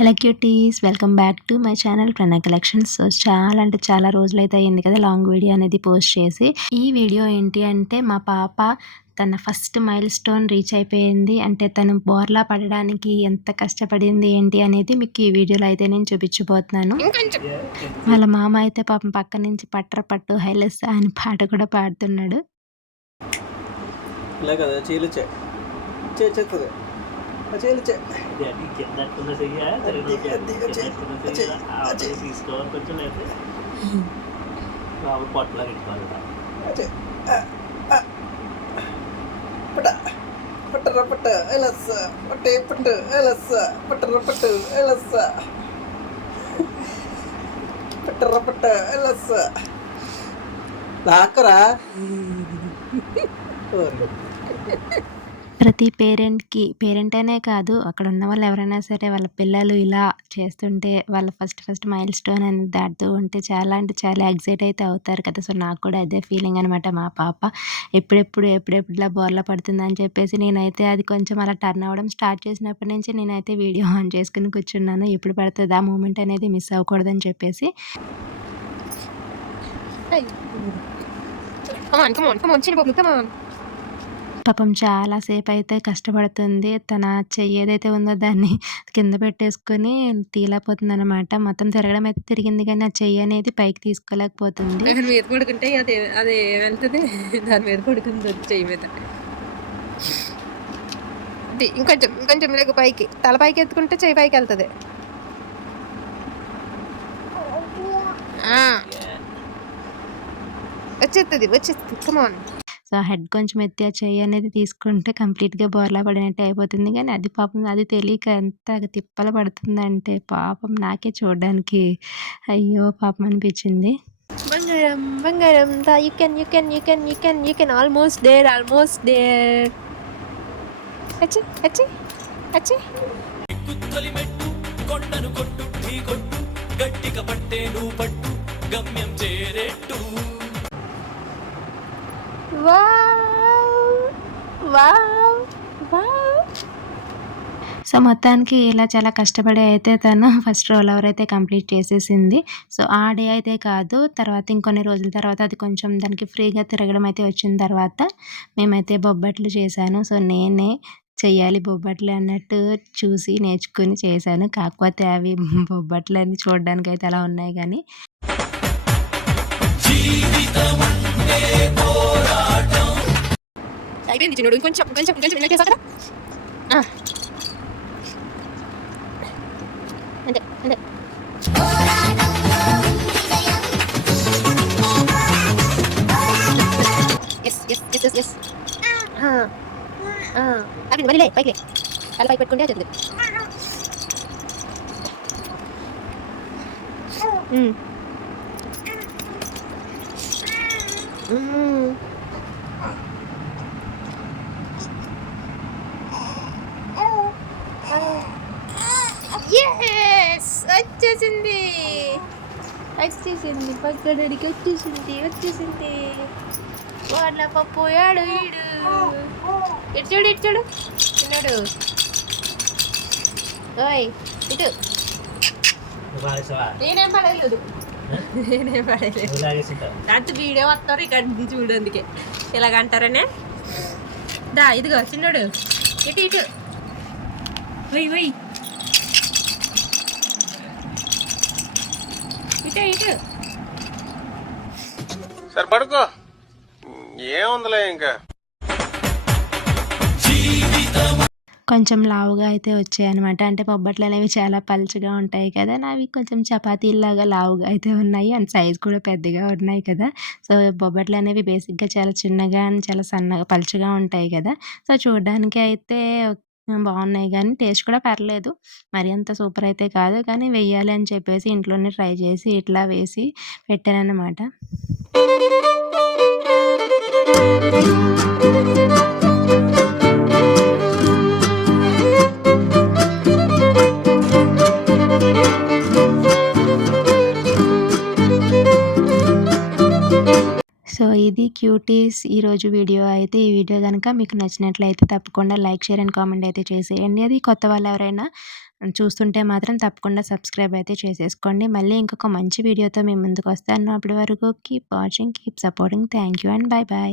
Hello cuties, welcome back to my channel Pranay collections. So చాలా అంటే చాలా రోజులైతే అయింది కదా లాంగ్ వీడియో అనేది పోస్ట్ చేసి. ఈ వీడియో ఏంటి అంటే మా పాప తన ఫస్ట్ మైల్ స్టోన్ రీచ్ అయిపోయింది. అంటే తను బోర్లా పడడానికి ఎంత కష్టపడింది ఏంటి అనేది మీకు ఈ వీడియోలో అయితే నేను చూపించబోతున్నాను. వాళ్ళ మామ అయితే పాపం పక్క నుంచి పట్ర పట్టు హైలెస్ అని పాట కూడా పాడుతున్నాడు. ప్రతి పేరెంట్ అనే కాదు, అక్కడ ఉన్న వాళ్ళు ఎవరైనా సరే వాళ్ళ పిల్లలు ఇలా చేస్తుంటే వాళ్ళ ఫస్ట్ మైల్ స్టోన్ అనేది దాటుతూ ఉంటే చాలా అంటే చాలా ఎక్సైట్ అయితే అవుతారు కదా. సో నాకు కూడా అదే ఫీలింగ్ అనమాట. మా పాప ఎప్పుడెప్పుడు ఇలా బోర్లా పడుతుందని చెప్పేసి నేనైతే అది కొంచెం అలా టర్న్ అవ్వడం స్టార్ట్ చేసినప్పటి నుంచి నేనైతే వీడియో ఆన్ చేసుకుని కూర్చున్నాను. ఎప్పుడు పడుతుంది ఆ మూమెంట్ అనేది మిస్ అవ్వకూడదని చెప్పేసి. పాపం చాలా సేపు అయితే కష్టపడుతుంది. తన చెయ్యి ఏదైతే ఉందో దాన్ని కింద పెట్టేసుకొని తీయలేకపోతుందనమాట. మొత్తం తిరగడం అయితే తిరిగింది కానీ ఆ చెయ్యి అనేది పైకి తీసుకోలేకపోతుంది. దాని మీద పడుకుంటే అది వెళ్తుంది. దాని మీద పడుకుంది చెయ్యి మీద. ఇంకొంచెం లేక పైకి, తల పైకి ఎత్తుకుంటే చెయ్యి పైకి వెళ్తుంది. వచ్చేస్తుంది కమాన్. సో హెడ్ కొంచెం ఎత్తి ఆ చెయ్యి అనేది తీసుకుంటే కంప్లీట్గా బోర్లా పడినట్టు అయిపోతుంది. కానీ అది పాపం అది తెలియక ఎంత తిప్పలు పడుతుందంటే పాపం నాకే చూడడానికి అయ్యో పాపం అనిపించింది. బంగారం యూ కెన్ ఆల్మోస్ట్ దేర్ వచ్చి కొండను కొట్టు ఢీ కొట్టు గట్టిగా పట్టే నువ్వు పట్టు గమ్యం చేరేట్టు. సో మొత్తానికి ఇలా చాలా కష్టపడి అయితే తను ఫస్ట్ రోల్ ఓవర్ అయితే కంప్లీట్ చేసేసింది. సో ఆ డే అయితే కాదు, తర్వాత ఇంకొన్ని రోజుల తర్వాత అది కొంచెం దానికి ఫ్రీగా తిరగడం అయితే వచ్చిన తర్వాత మేమైతే బొబ్బట్లు చేశాను. సో నేనే చెయ్యాలి బొబ్బట్లు అన్నట్టు చూసి నేర్చుకుని చేశాను. కాకపోతే అవి బొబ్బట్లు అని చూడడానికి అయితే అలా ఉన్నాయి కానీ అయిపోయింది చిన్నడు. కొంచెం ఇలా చేసా కదా. అంతే ఎస్ అవి మళ్ళీ పైకి తల పైకి పెట్టుకుంటే అది వచ్చేసింది పక్కడికి వచ్చేసింది. వాళ్ళ పప్పు ఏడు ఇటు చూడు చిన్నాడు. ఓయ్ ఇటు నేనేం పడలేదు అంటే వీడియో వస్తారు ఇక్కడ చూడు, అందుకే ఇలాగంటారనే. దా ఇదిగో చిన్నాడు ఇటు వై ఇటు సరే పడుకో, ఏముందిలే ఇంకా. కొంచెం లావుగా అయితే వచ్చాయన్నమాట. అంటే బొబ్బట్లు అనేవి చాలా పలుచగా ఉంటాయి కదా, నావి కొంచెం చపాతీలాగా లావుగా అయితే ఉన్నాయి. అండ్ సైజ్ కూడా పెద్దగా ఉన్నాయి కదా. సో బొబ్బట్లు అనేవి బేసిక్గా చాలా చిన్నగా అండ్ చాలా సన్నగా పలుచగా ఉంటాయి కదా. సో చూడడానికి అయితే బాగున్నాయి కానీ టేస్ట్ కూడా పర్లేదు, మరి అంత సూపర్ అయితే కాదు. కానీ వెయ్యాలి అని చెప్పేసి ఇంట్లోనే ట్రై చేసి ఇట్లా వేసి పెట్టానన్నమాట. సో ఇది క్యూటీస్ ఈరోజు వీడియో అయితే. ఈ వీడియో కనుక మీకు నచ్చినట్లయితే తప్పకుండా లైక్, షేర్ అండ్ కామెంట్ అయితే చేసేయండి. అది కొత్త వాళ్ళు ఎవరైనా చూస్తుంటే మాత్రం తప్పకుండా సబ్స్క్రైబ్ అయితే చేసేసుకోండి. మళ్ళీ ఇంకొక మంచి వీడియోతో మీ ముందుకొస్తాను. అప్పటి వరకు keep watching, keep supporting. Thank you and by by.